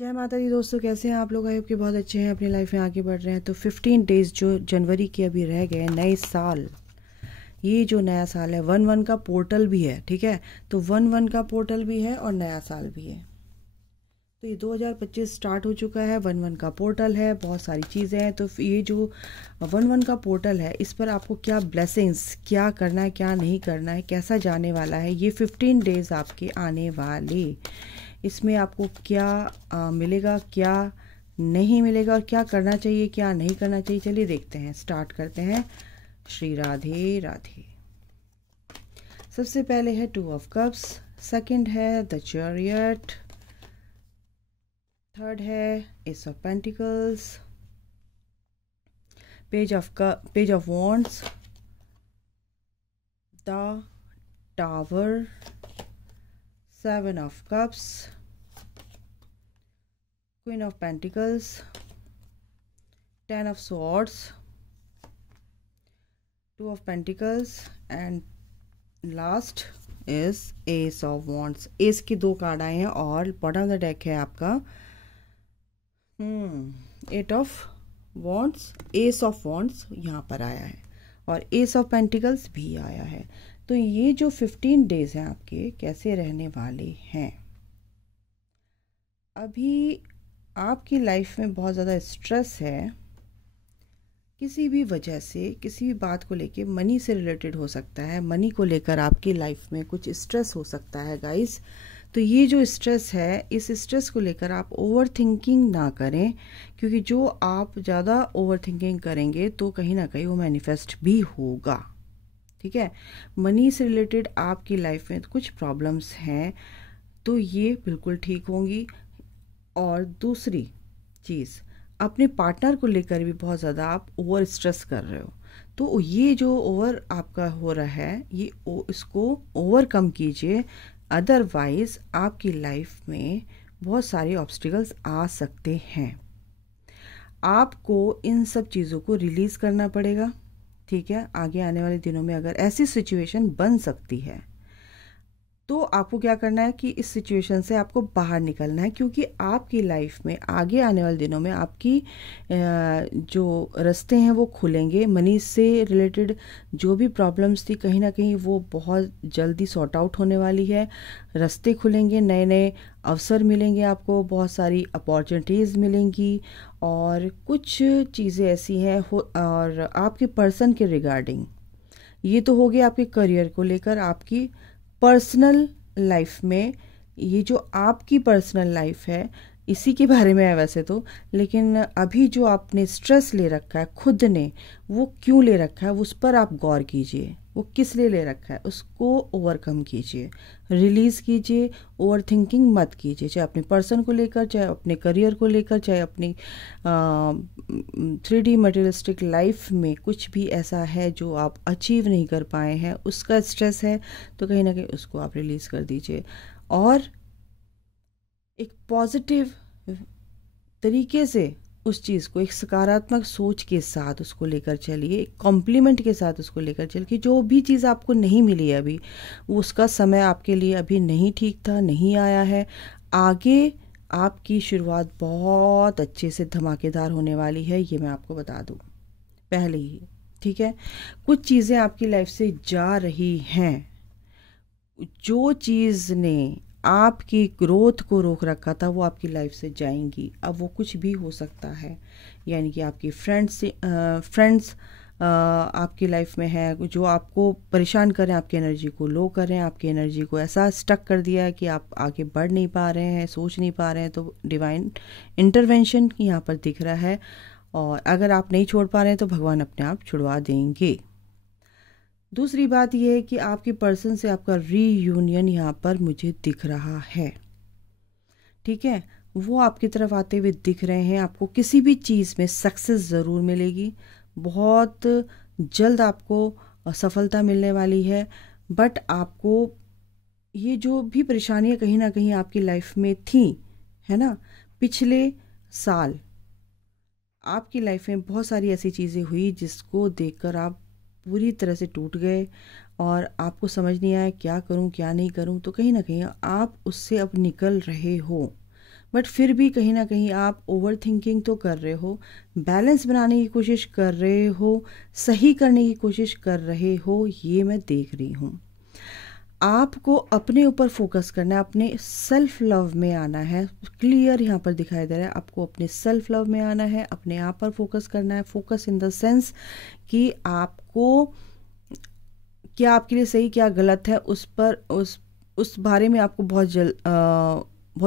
जय माता दी दोस्तों, कैसे हैं आप लोग। आई होप कि बहुत अच्छे हैं, अपनी लाइफ में आगे बढ़ रहे हैं। तो 15 डेज़ जो जनवरी के अभी रह गए नए साल, ये जो नया साल है 1-1 का पोर्टल भी है, ठीक है। तो 1-1 का पोर्टल भी है और नया साल भी है। तो ये 2025 स्टार्ट हो चुका है, 1-1 का पोर्टल है, बहुत सारी चीज़ें हैं। तो ये जो 1-1 का पोर्टल है, इस पर आपको क्या ब्लेसिंग्स, क्या करना है, क्या नहीं करना है, कैसा जाने वाला है, ये 15 डेज़ आपके आने वाले, इसमें आपको क्या मिलेगा, क्या नहीं मिलेगा, और क्या करना चाहिए, क्या नहीं करना चाहिए। चलिए देखते हैं, स्टार्ट करते हैं। श्री राधे राधे। सबसे पहले है 2 ऑफ कप्स, सेकंड है द चैरियट, थर्ड है S of pentacles, page of wands, the tower, 7 of cups, queen of pentacles, 10 of swords, 2 of pentacles, and last is S of wands. S की 2 card आए हैं और bottom of the deck है आपका 8 of wands, S of wands यहाँ पर आया है और एस ऑफ पेंटिकल्स भी आया है। तो ये जो 15 डेज हैं आपके कैसे रहने वाले हैं। अभी आपकी लाइफ में बहुत ज़्यादा स्ट्रेस है, किसी भी वजह से, किसी भी बात को लेके, मनी से रिलेटेड हो सकता है, मनी को लेकर आपकी लाइफ में कुछ स्ट्रेस हो सकता है गाइस। तो ये जो स्ट्रेस है, इस स्ट्रेस को लेकर आप ओवर थिंकिंग ना करें, क्योंकि जो आप ज़्यादा ओवर थिंकिंग करेंगे तो कहीं ना कहीं वो मैनिफेस्ट भी होगा, ठीक है। मनी से रिलेटेड आपकी लाइफ में कुछ प्रॉब्लम्स हैं, तो ये बिल्कुल ठीक होंगी। और दूसरी चीज़, अपने पार्टनर को लेकर भी बहुत ज़्यादा आप ओवर स्ट्रेस कर रहे हो, तो ये जो ओवर आपका हो रहा है, ये इसको ओवरकम कीजिए। अदरवाइज़ आपकी लाइफ में बहुत सारे ऑब्स्टिकल्स आ सकते हैं। आपको इन सब चीज़ों को रिलीज़ करना पड़ेगा, ठीक है। आगे आने वाले दिनों में अगर ऐसी सिचुएशन बन सकती है तो आपको क्या करना है कि इस सिचुएशन से आपको बाहर निकलना है, क्योंकि आपकी लाइफ में आगे आने वाले दिनों में आपकी जो रास्ते हैं वो खुलेंगे। मनी से रिलेटेड जो भी प्रॉब्लम्स थी, कहीं ना कहीं वो बहुत जल्दी सॉर्ट आउट होने वाली है। रास्ते खुलेंगे, नए नए अवसर मिलेंगे, आपको बहुत सारी अपॉर्चुनिटीज़ मिलेंगी। और कुछ चीज़ें ऐसी हैं और आपके पर्सन के रिगार्डिंग, ये तो हो गया आपके करियर को लेकर। आपकी पर्सनल लाइफ में, ये जो आपकी पर्सनल लाइफ है इसी के बारे में है वैसे तो, लेकिन अभी जो आपने स्ट्रेस ले रखा है खुद ने, वो क्यों ले रखा है उस पर आप गौर कीजिए। वो किस लिए ले रखा है उसको ओवरकम कीजिए, रिलीज़ कीजिए। ओवर थिंकिंग मत कीजिए, चाहे अपने पर्सन को लेकर, चाहे अपने करियर को लेकर, चाहे अपनी 3D मटेरियलिस्टिक लाइफ में कुछ भी ऐसा है जो आप अचीव नहीं कर पाए हैं, उसका स्ट्रेस है, तो कहीं ना कहीं उसको आप रिलीज़ कर दीजिए। और एक पॉजिटिव तरीके से उस चीज़ को, एक सकारात्मक सोच के साथ उसको लेकर चलिए, एक कॉम्प्लीमेंट के साथ उसको लेकर चलिए कि जो भी चीज़ आपको नहीं मिली अभी, उसका समय आपके लिए अभी नहीं ठीक था, नहीं आया है। आगे आपकी शुरुआत बहुत अच्छे से धमाकेदार होने वाली है, ये मैं आपको बता दूँ पहले ही, ठीक है। कुछ चीज़ें आपकी लाइफ से जा रही हैं, जो चीज़ ने आपकी ग्रोथ को रोक रखा था वो आपकी लाइफ से जाएंगी। अब वो कुछ भी हो सकता है, यानी कि आपकी फ्रेंड्स आपकी लाइफ में है जो आपको परेशान करें, आपकी एनर्जी को लो करें, आपकी एनर्जी को ऐसा स्टक कर दिया है कि आप आगे बढ़ नहीं पा रहे हैं, सोच नहीं पा रहे हैं। तो डिवाइन इंटरवेंशन यहाँ पर दिख रहा है, और अगर आप नहीं छोड़ पा रहे हैं तो भगवान अपने आप छुड़वा देंगे। दूसरी बात यह है कि आपके पर्सन से आपका रीयूनियन यहाँ पर मुझे दिख रहा है, ठीक है। वो आपकी तरफ आते हुए दिख रहे हैं। आपको किसी भी चीज़ में सक्सेस ज़रूर मिलेगी, बहुत जल्द आपको सफलता मिलने वाली है। बट आपको ये जो भी परेशानियाँ कहीं ना कहीं आपकी लाइफ में थी, है ना, पिछले साल आपकी लाइफ में बहुत सारी ऐसी चीज़ें हुई जिसको देखकर आप पूरी तरह से टूट गए और आपको समझ नहीं आया क्या करूं क्या नहीं करूं। तो कहीं ना कहीं आप उससे अब निकल रहे हो, बट फिर भी कहीं ना कहीं आप ओवर थिंकिंग तो कर रहे हो, बैलेंस बनाने की कोशिश कर रहे हो, सही करने की कोशिश कर रहे हो, ये मैं देख रही हूँ। आपको अपने ऊपर फोकस करना है, अपने सेल्फ लव में आना है। क्लियर यहाँ पर दिखाई दे रहा है, आपको अपने सेल्फ लव में आना है, अपने आप पर फोकस करना है। फोकस इन द सेंस कि आपको क्या आपके लिए सही क्या गलत है, उस पर उस बारे में आपको बहुत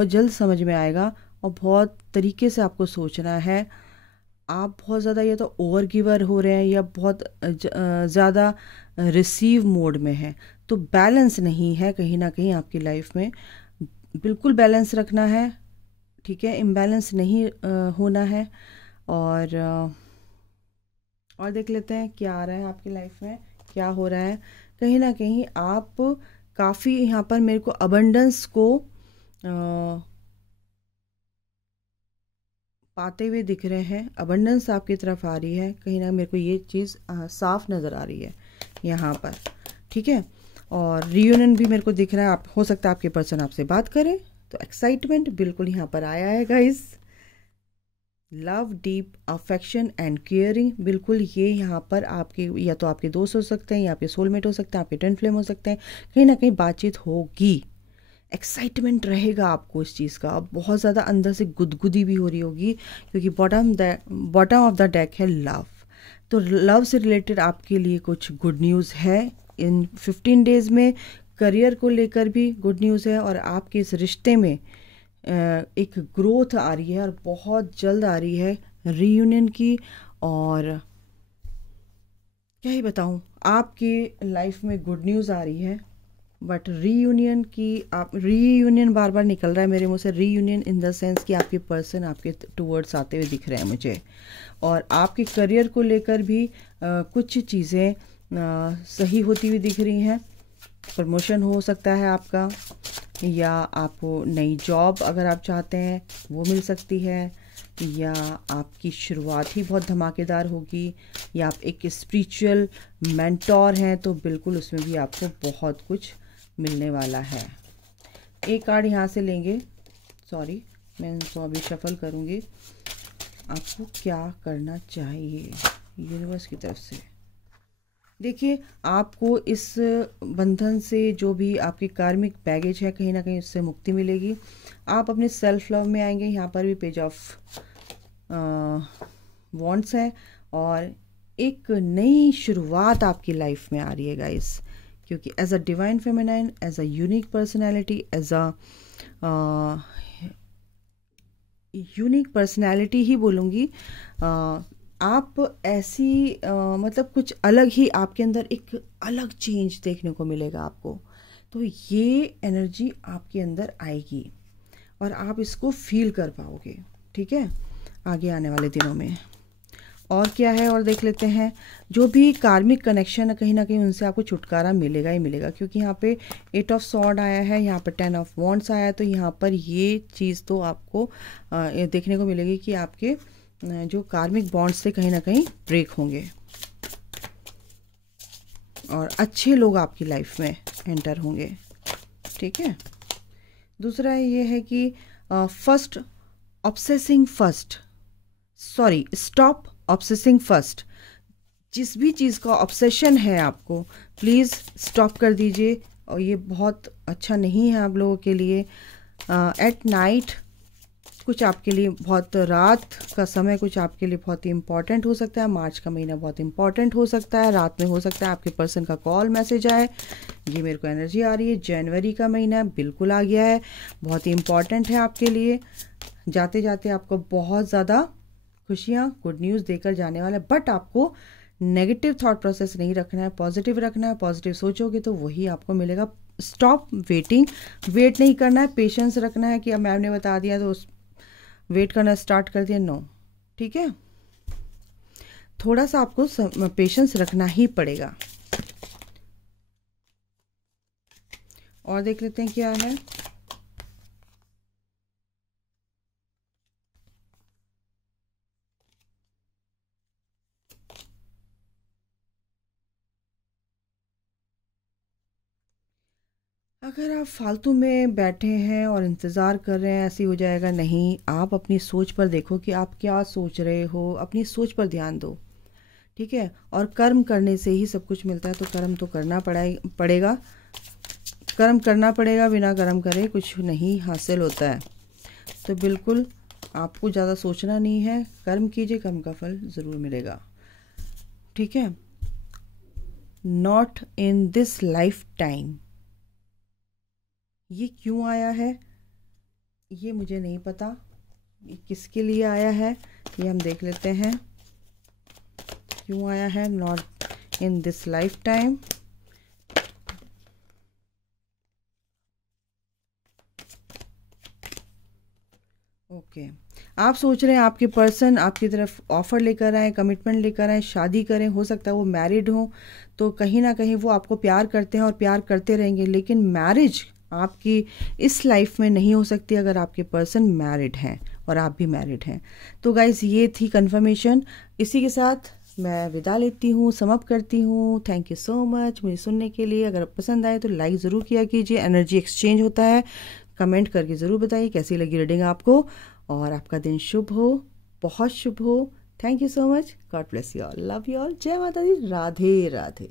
जल्द समझ में आएगा, और बहुत तरीके से आपको सोचना है। आप बहुत ज़्यादा या तो ओवर गिवर हो रहे हैं या बहुत ज़्यादा रिसीव मोड में है, तो बैलेंस नहीं है कहीं ना कहीं आपकी लाइफ में। बिल्कुल बैलेंस रखना है, ठीक है, इम्बैलेंस नहीं होना है। और और देख लेते हैं क्या आ रहा है आपकी लाइफ में, क्या हो रहा है। कहीं ना कहीं आप काफ़ी यहाँ पर मेरे को अबंडेंस को पाते हुए दिख रहे हैं, अबंडेंस आपकी तरफ आ रही है, कहीं ना मेरे को ये चीज़ साफ नज़र आ रही है यहाँ पर, ठीक है। और रियूनियन भी मेरे को दिख रहा है, आप हो सकता है आपके पर्सन आपसे बात करें, तो एक्साइटमेंट बिल्कुल यहाँ पर आया है guys. Love, deep affection and caring, बिल्कुल ये यहाँ पर आपके या तो आपके दोस्त हो सकते हैं, या आपके सोलमेट हो सकते हैं, आपके ट्विन फ्लेम हो सकते हैं। कहीं ना कहीं बातचीत होगी, एक्साइटमेंट रहेगा आपको इस चीज़ का, बहुत ज़्यादा अंदर से गुदगुदी भी हो रही होगी, क्योंकि बॉटम ऑफ द डेक है लव। तो लव से रिलेटेड आपके लिए कुछ गुड न्यूज़ है इन 15 डेज़ में। करियर को लेकर भी गुड न्यूज़ है, और आपके इस रिश्ते में एक ग्रोथ आ रही है, और बहुत जल्द आ रही है रीयूनियन की। और क्या ही बताऊँ, आपके लाइफ में गुड न्यूज़ आ रही है, बट रीयूनियन की, आप रीयूनियन बार बार निकल रहा है मेरे मुंह से, रीयूनियन इन द सेंस कि आपके पर्सन आपके टूवर्ड्स आते हुए दिख रहे हैं मुझे। और आपके करियर को लेकर भी कुछ चीज़ें सही होती हुई दिख रही हैं। प्रमोशन हो सकता है आपका, या आपको नई जॉब अगर आप चाहते हैं वो मिल सकती है, या आपकी शुरुआत ही बहुत धमाकेदार होगी, या आप एक स्पिरिचुअल मेंटोर हैं तो बिल्कुल उसमें भी आपको बहुत कुछ मिलने वाला है। एक कार्ड यहाँ से लेंगे, सॉरी मैं इनको अभी शफल करूँगी। आपको क्या करना चाहिए यूनिवर्स की तरफ से? देखिए, आपको इस बंधन से, जो भी आपकी कार्मिक बैगेज है, कहीं ना कहीं उससे मुक्ति मिलेगी। आप अपने सेल्फ लव में आएंगे। यहाँ पर भी पेज ऑफ वॉन्ड्स है, और एक नई शुरुआत आपकी लाइफ में आ रही है गाइस, क्योंकि as a divine feminine, as a unique personality, as a unique personality ही बोलूँगी, आप ऐसी मतलब कुछ अलग ही, आपके अंदर एक अलग चेंज देखने को मिलेगा आपको। तो ये एनर्जी आपके अंदर आएगी, और आप इसको फील कर पाओगे, ठीक है, आगे आने वाले दिनों में। और क्या है, और देख लेते हैं। जो भी कार्मिक कनेक्शन है, कहीं ना कहीं उनसे आपको छुटकारा मिलेगा ही मिलेगा, क्योंकि यहाँ पे 8 ऑफ सॉर्ड आया है, यहाँ पर 10 ऑफ वॉन्ड्स आया है। तो यहाँ पर ये चीज़ तो आपको देखने को मिलेगी कि आपके जो कार्मिक बॉन्ड्स से कहीं ना कहीं ब्रेक होंगे, और अच्छे लोग आपकी लाइफ में एंटर होंगे, ठीक है। दूसरा ये है कि first obsessing first, sorry stop obsessing first. जिस भी चीज़ का ऑब्सेशन है आपको, प्लीज़ स्टॉप कर दीजिए, और ये बहुत अच्छा नहीं है आप लोगों के लिए। एट नाइट कुछ आपके लिए, बहुत रात का समय कुछ आपके लिए बहुत ही इम्पॉर्टेंट हो सकता है। मार्च का महीना बहुत इम्पॉर्टेंट हो सकता है, रात में हो सकता है आपके पर्सन का कॉल मैसेज आए, ये मेरे को एनर्जी आ रही है। जनवरी का महीना बिल्कुल आ गया है, बहुत ही इम्पॉर्टेंट है आपके लिए। जाते जाते आपको बहुत ज़्यादा खुशियाँ, गुड न्यूज़ देकर जाने वाला है, बट आपको नेगेटिव थॉट प्रोसेस नहीं रखना है, पॉजिटिव रखना है। पॉजिटिव सोचोगे तो वही आपको मिलेगा। स्टॉप वेटिंग, वेट नहीं करना है, पेशेंस रखना है कि अब मैम ने बता दिया तो वेट करना स्टार्ट कर दिया, नो, ठीक है। थोड़ा सा आपको पेशेंस रखना ही पड़ेगा। और देख लेते हैं क्या है। अगर आप फालतू में बैठे हैं और इंतज़ार कर रहे हैं ऐसे हो जाएगा, नहीं, आप अपनी सोच पर देखो कि आप क्या सोच रहे हो, अपनी सोच पर ध्यान दो। ठीक है, और कर्म करने से ही सब कुछ मिलता है, तो कर्म तो करना पड़ेगा। कर्म करना पड़ेगा, बिना कर्म करे कुछ नहीं हासिल होता है। तो बिल्कुल आपको ज़्यादा सोचना नहीं है, कर्म कीजिए, कर्म का फल ज़रूर मिलेगा। ठीक है। Not in this life time, ये क्यों आया है ये मुझे नहीं पता, ये किसके लिए आया है ये हम देख लेते हैं। क्यों आया है not in this life time? Okay, आप सोच रहे हैं आपके पर्सन आपकी तरफ ऑफर लेकर आए, कमिटमेंट लेकर आए, शादी करें, हो सकता है वो मैरिड हो, तो कहीं ना कहीं वो आपको प्यार करते हैं और प्यार करते रहेंगे, लेकिन मैरिज आपकी इस लाइफ में नहीं हो सकती अगर आपके पर्सन मैरिड हैं और आप भी मैरिड हैं। तो गाइज ये थी कंफर्मेशन। इसी के साथ मैं विदा लेती हूँ, समाप्त करती हूँ। थैंक यू सो मच मुझे सुनने के लिए। अगर पसंद आए तो लाइक ज़रूर किया कीजिए, एनर्जी एक्सचेंज होता है। कमेंट करके ज़रूर बताइए कैसी लगी रीडिंग आपको, और आपका दिन शुभ हो, बहुत शुभ हो। Thank you so much, God bless you all, love you all, जय माता दी, राधे राधे।